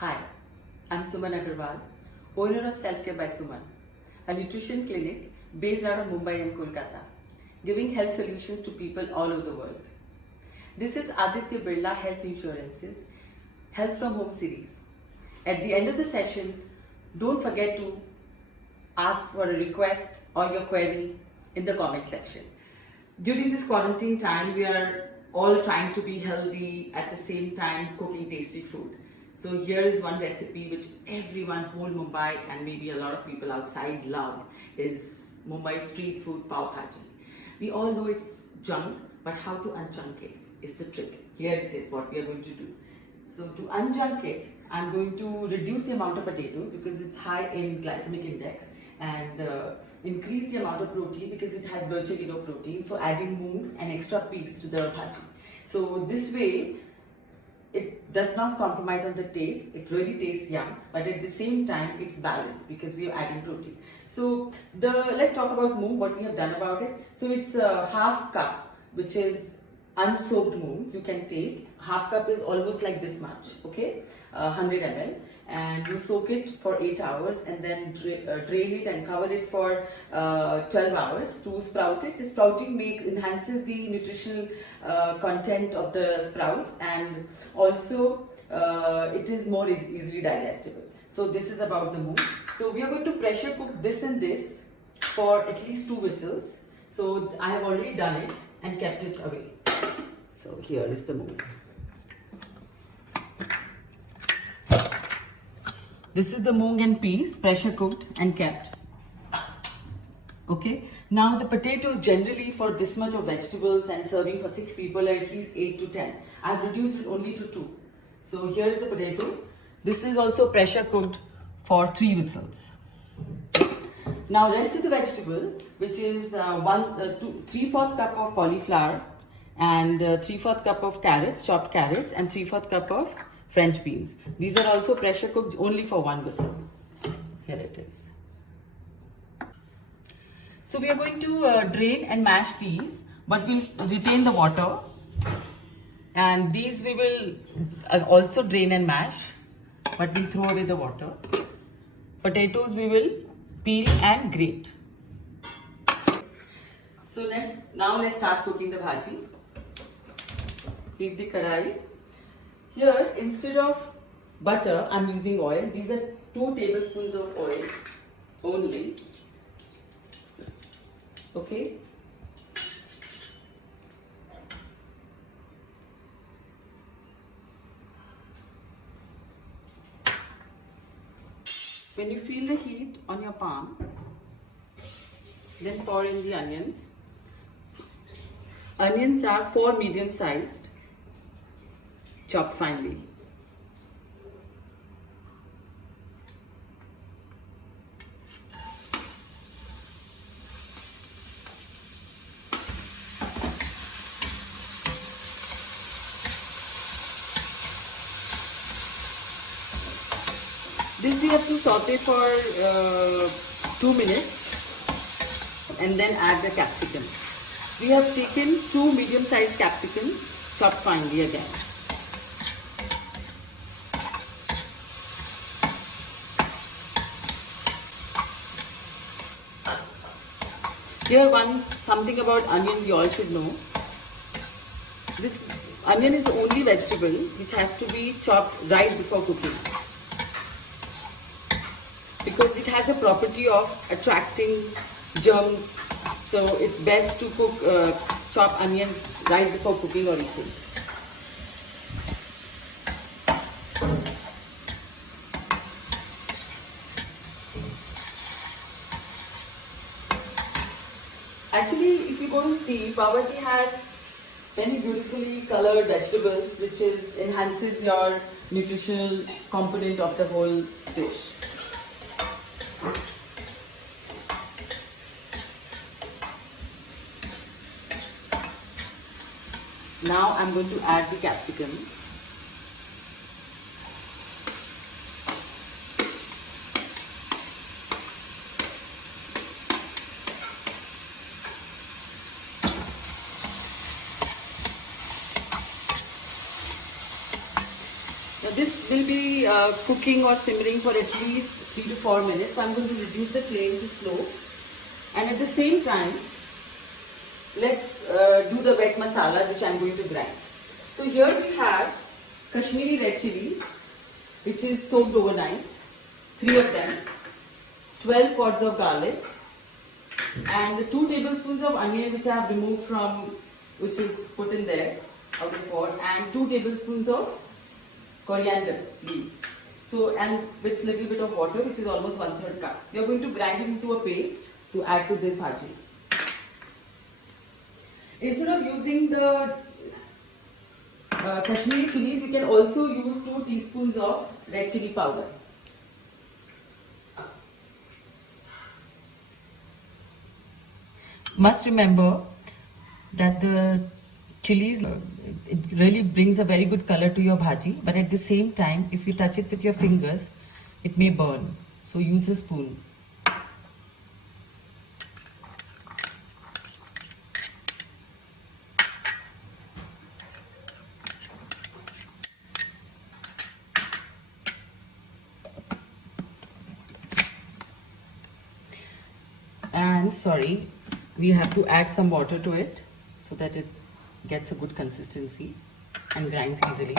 Hi, I'm Suman Agarwal, owner of Self Care by Suman, a nutrition clinic based out of Mumbai and Kolkata, giving health solutions to people all over the world. This is Aditya Birla Health Insurance's Health from Home series. At the end of the session, don't forget to ask for a request or your query in the comment section. During this quarantine time, we are all trying to be healthy at the same time cooking tasty food. So here is one recipe which everyone, whole Mumbai and maybe a lot of people outside love, is Mumbai street food pav bhaji. We all know it's junk, but how to unjunk it is the trick. Here it is, what we are going to do. So to unjunk it, I'm going to reduce the amount of potato because it's high in glycemic index, and increase the amount of protein because it has virtually no protein. So adding moong and extra peas to the bhaji. So this way, it does not compromise on the taste. It really tastes yum, but at the same time, it's balanced because we are adding protein. So let's talk about moong, what we have done about it. So it's a half cup, which is unsoaked moong. You can take half cup is almost like this much, okay, 100 ml, and you soak it for 8 hours and then drain it and cover it for 12 hours to sprout it. The sprouting enhances the nutritional content of the sprouts, and also it is more easily digestible. So this is about the moong. So we are going to pressure cook this and this for at least 2 whistles. So I have already done it and kept it away. So here is the moong. This is the moong and peas, pressure cooked and kept. Okay. Now the potatoes, generally for this much of vegetables and serving for 6 people, are at least 8 to 10. I've reduced it only to 2. So here is the potato. This is also pressure cooked for 3 whistles. Now rest of the vegetable, which is 3/4 cup of cauliflower and 3/4 cup of carrots, chopped carrots, and 3/4 cup of French beans. These are also pressure cooked only for 1 whistle. Here it is. So we are going to drain and mash these, but we'll retain the water. And these we will also drain and mash, but we'll throw away the water. Potatoes we will peel and grate. So let's start cooking the bhaji. Heat the kadai. Here, instead of butter, I'm using oil. These are 2 tablespoons of oil only. Okay. When you feel the heat on your palm, then pour in the onions. Onions are 4 medium sized, chopped finely. This we have to saute for 2 minutes and then add the capsicum. We have taken 2 medium sized capsicums, chopped finely again. Here something about onions you all should know. This onion is the only vegetable which has to be chopped right before cooking, because it has a property of attracting germs. So it's best to chop onions right before cooking or eating. Actually, if you go to see, pav bhaji has many beautifully colored vegetables, which enhances your nutritional component of the whole dish. Now I'm going to add the capsicum. Now this will be cooking or simmering for at least 3 to 4 minutes. So I'm going to reduce the flame to slow. And at the same time, let's do the wet masala which I'm going to grind. So here we have Kashmiri red chilies, which is soaked overnight, 3 of them, 12 pods of garlic, and 2 tablespoons of onion which I have removed from, which is put in there out of pot, and 2 tablespoons of coriander leaves. So, and with little bit of water, which is almost 1/3 cup. We are going to grind it into a paste to add to this bhaji. Instead of using the Kashmiri chilies, you can also use 2 teaspoons of red chili powder. Must remember that the chilies, it really brings a very good color to your bhaji, but at the same time, if you touch it with your fingers, it may burn. So use a spoon. And sorry, we have to add some water to it so that it gets a good consistency and grinds easily.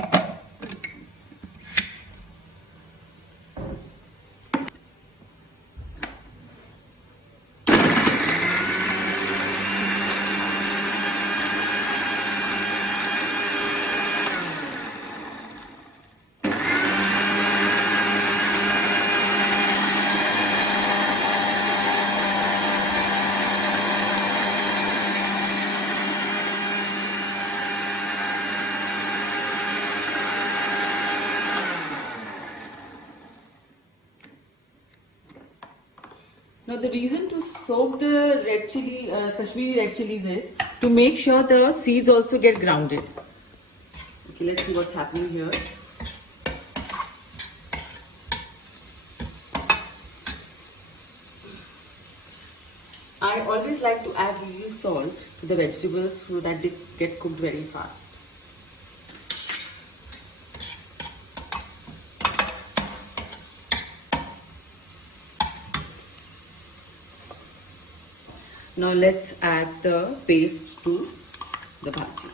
Now the reason to soak the red chili, Kashmiri red chilies is to make sure the seeds also get grounded. Okay, let's see what's happening here. I always like to add little salt to the vegetables so that they get cooked very fast. Now let's add the paste to the bhaji.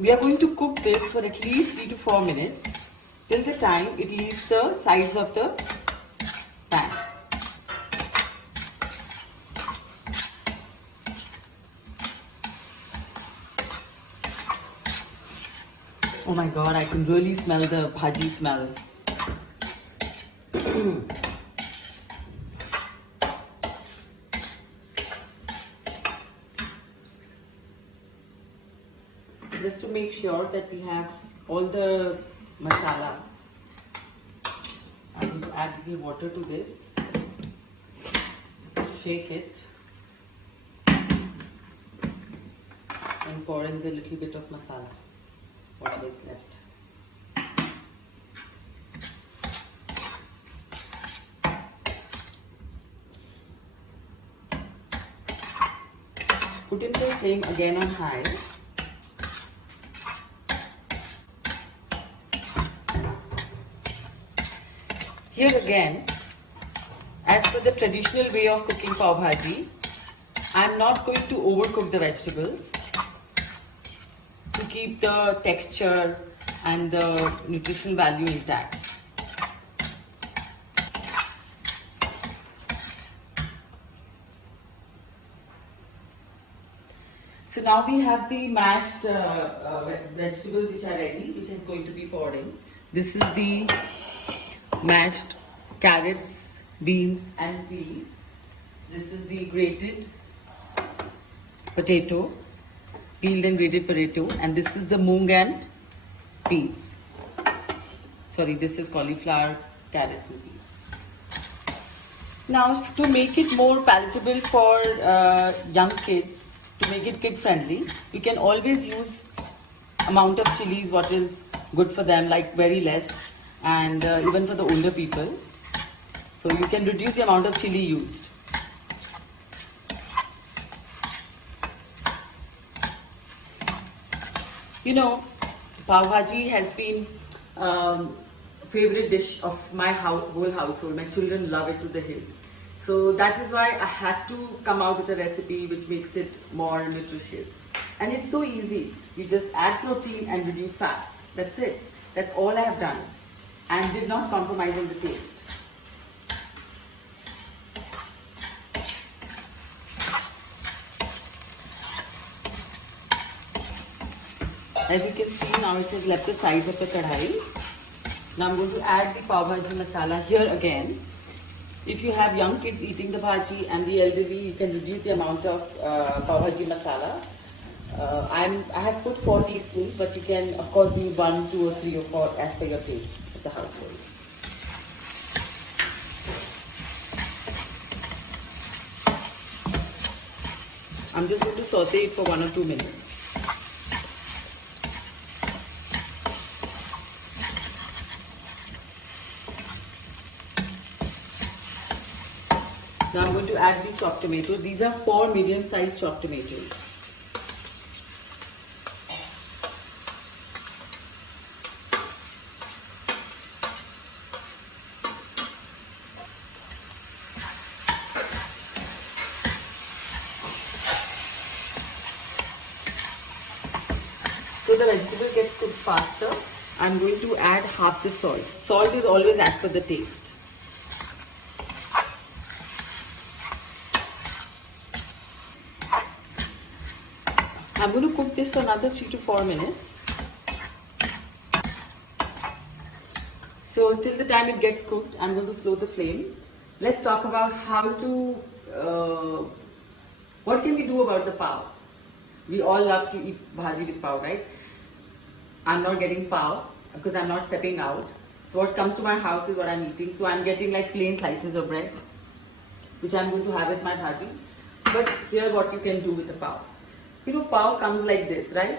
We are going to cook this for at least 3 to 4 minutes till the time it leaves the sides of the pan. Oh my god, I can really smell the bhaji smell. Just to make sure that we have all the masala, I'm going to add a little water to this, shake it, and pour in the little bit of masala, whatever is left. Put in the flame again on high. Here again, as per the traditional way of cooking pav bhaji, I am not going to overcook the vegetables to keep the texture and the nutritional value intact. So now we have the mashed vegetables which are ready, which is going to be poured in. This is the mashed carrots beans and peas. This is the grated potato, peeled and grated potato, and this is the moong and peas. Sorry, this is cauliflower, carrot and peas. Now, to make it more palatable for young kids, to make it kid friendly, you can always use amount of chilies what is good for them, like very less, and even for the older people. So you can reduce the amount of chili used. You know, pav bhaji has been favorite dish of my whole household. My children love it to the hill. So that is why I had to come out with a recipe which makes it more nutritious. And it's so easy. You just add protein and reduce fats. That's it. That's all I have done. And did not compromise on the taste. As you can see, now it has left the sides of the kadhai. Now I'm going to add the pav bhaji masala here again. If you have young kids eating the bhaji and the elderly, you can reduce the amount of pav bhaji masala. I have put 4 teaspoons, but you can of course use 1, 2 or 3 or 4 as per your taste of the household. I'm just going to saute it for 1 or 2 minutes. Now I'm going to add the chopped tomatoes. These are 4 medium-sized chopped tomatoes. So the vegetable gets cooked faster. I'm going to add half the salt. Salt is always as per the taste. I'm going to cook this for another 3 to 4 minutes. So till the time it gets cooked, I'm going to slow the flame. Let's talk about how to, what can we do about the pav? We all love to eat bhaji with pav, right? I'm not getting pav because I'm not stepping out. So what comes to my house is what I'm eating. So I'm getting like plain slices of bread, which I'm going to have with my bhaji. But here what you can do with the pav. You know, pav comes like this, right?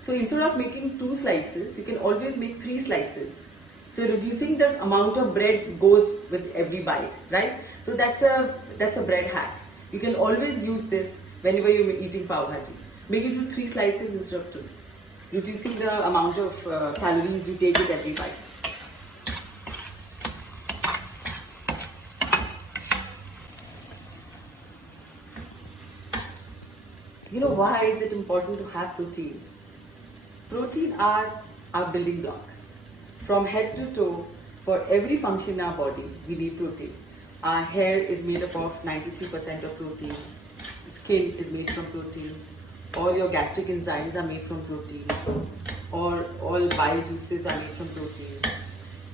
So instead of making 2 slices, you can always make 3 slices. So reducing the amount of bread goes with every bite, right? So that's a bread hack. You can always use this whenever you're eating pav bhaji. Make it to 3 slices instead of 2. Reducing the amount of calories you take with every bite. You know, why is it important to have protein? Protein are our building blocks. From head to toe, for every function in our body, we need protein. Our hair is made up of 93% of protein. Skin is made from protein. All your gastric enzymes are made from protein. Or all bile juices are made from protein.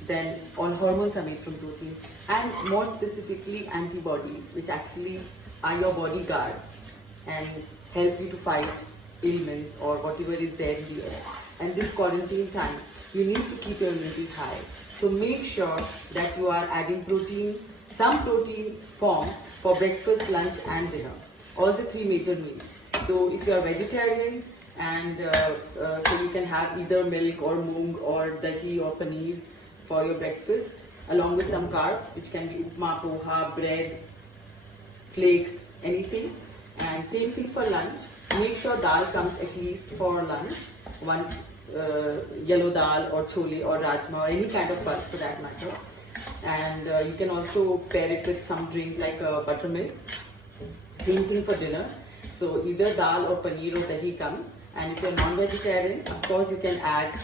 Then all hormones are made from protein. And more specifically, antibodies, which actually are your bodyguards and help you to fight ailments or whatever is there in the air. And this quarantine time, you need to keep your immunity high. So make sure that you are adding protein, some protein form for breakfast, lunch and dinner. All the 3 major meals. So if you are vegetarian and so you can have either milk or moong or dahi or paneer for your breakfast along with some carbs, which can be upma, poha, bread, flakes, anything. And same thing for lunch. Make sure dal comes at least for lunch. One yellow dal or chole or rajma or any kind of pulse for that matter. And you can also pair it with some drink like buttermilk. Same thing for dinner. So either dal or paneer or dahi comes. And if you're non-vegetarian, of course you can add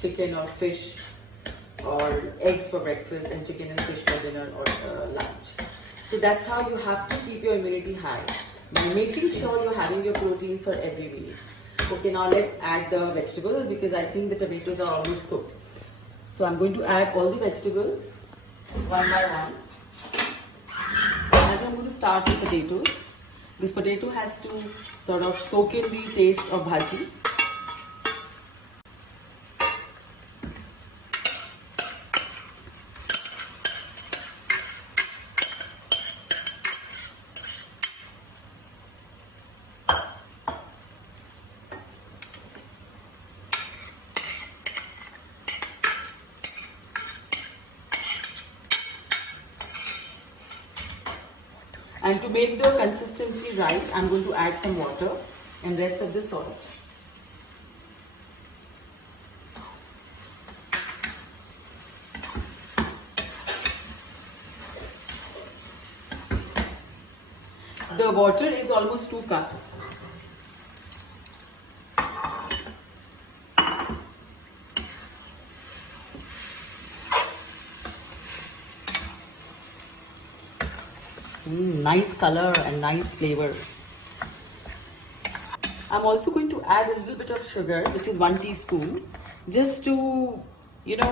chicken or fish or eggs for breakfast and chicken and fish for dinner or lunch. So that's how you have to keep your immunity high. Making sure you're having your proteins for every meal. Okay, now let's add the vegetables because I think the tomatoes are almost cooked. So I'm going to add all the vegetables one by one. start with potatoes. This potato has to sort of soak in the taste of bhaji. And to make the consistency right, I'm going to add some water and rest of the salt. The water is almost 2 cups. Nice color and nice flavor. I'm also going to add a little bit of sugar, which is 1 teaspoon, just to, it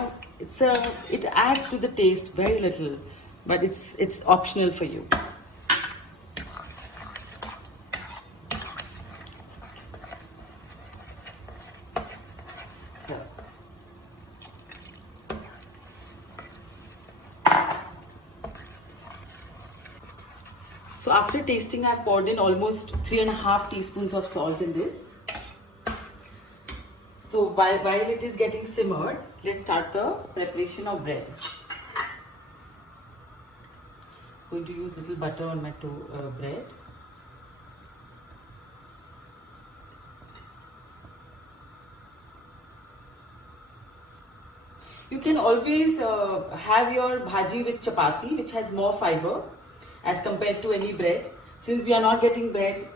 adds to the taste very little, but it's optional for you. So after tasting, I've poured in almost 3.5 teaspoons of salt in this. So while it is getting simmered, let's start the preparation of bread. Going to use little butter on my bread. You can always have your bhaji with chapati, which has more fiber as compared to any bread. Since we are not getting bread,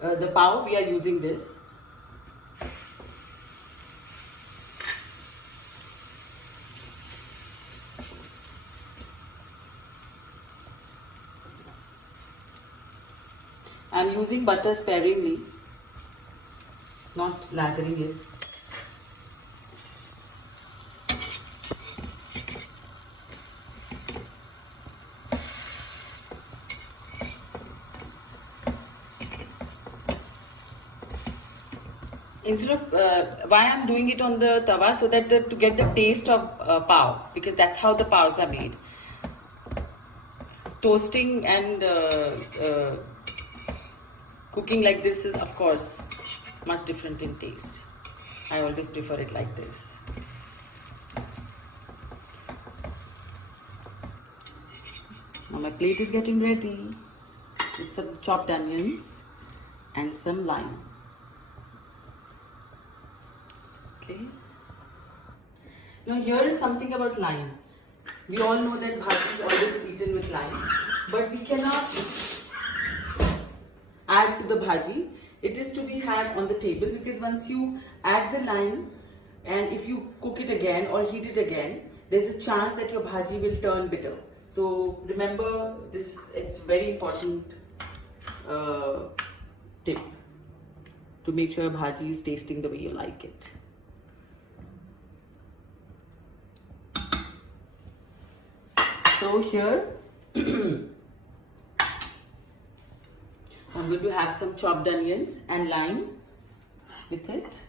the pav, we are using this. I am using butter sparingly, not lathering it. Instead of why I'm doing it on the tawa, so that to get the taste of pav, because that's how the pavs are made. Toasting and cooking like this is, of course, much different in taste. I always prefer it like this. Now my plate is getting ready with some chopped onions and some lime. Okay. Now here is something about lime. We all know that bhaji is always eaten with lime, but we cannot add to the bhaji. It is to be had on the table, because once you add the lime and if you cook it again or heat it again, there's a chance that your bhaji will turn bitter. So remember this, it's very important tip to make sure bhaji is tasting the way you like it. So here I'm going to have some chopped onions and lime with it.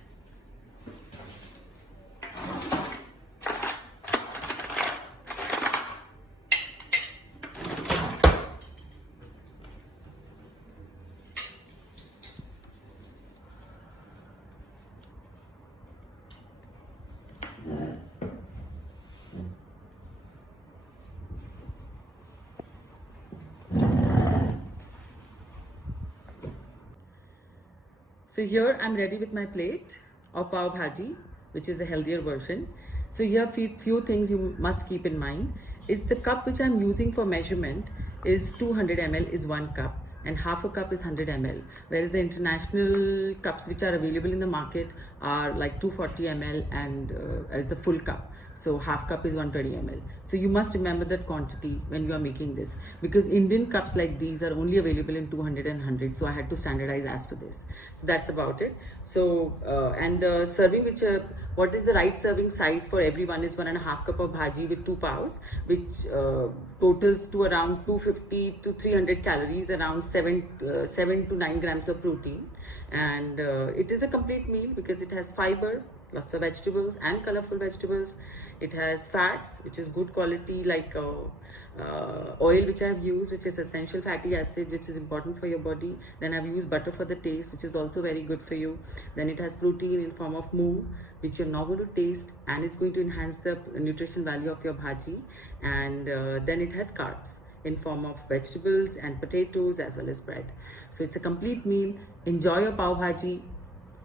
So here I'm ready with my plate of pav bhaji, which is a healthier version. So here few things you must keep in mind is the cup which I'm using for measurement is 200 ml is 1 cup and half a cup is 100 ml, whereas the international cups which are available in the market are like 240 ml and as the full cup. So half cup is 120 ml. So you must remember that quantity when you are making this, because Indian cups like these are only available in 200 and 100. So I had to standardize as per this. So that's about it. So and the serving, which what is the right serving size for everyone is 1.5 cup of bhaji with 2 paos, which totals to around 250 to 300 calories, around 7 to 9 grams of protein. And it is a complete meal because it has fiber, lots of vegetables and colorful vegetables. It has fats, which is good quality, like oil, which I have used, which is essential fatty acid, which is important for your body. Then I've used butter for the taste, which is also very good for you. Then it has protein in form of moong, which you're not going to taste, and it's going to enhance the nutrition value of your bhaji. And then it has carbs in form of vegetables and potatoes as well as bread. So it's a complete meal. Enjoy your pav bhaji.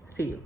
See you.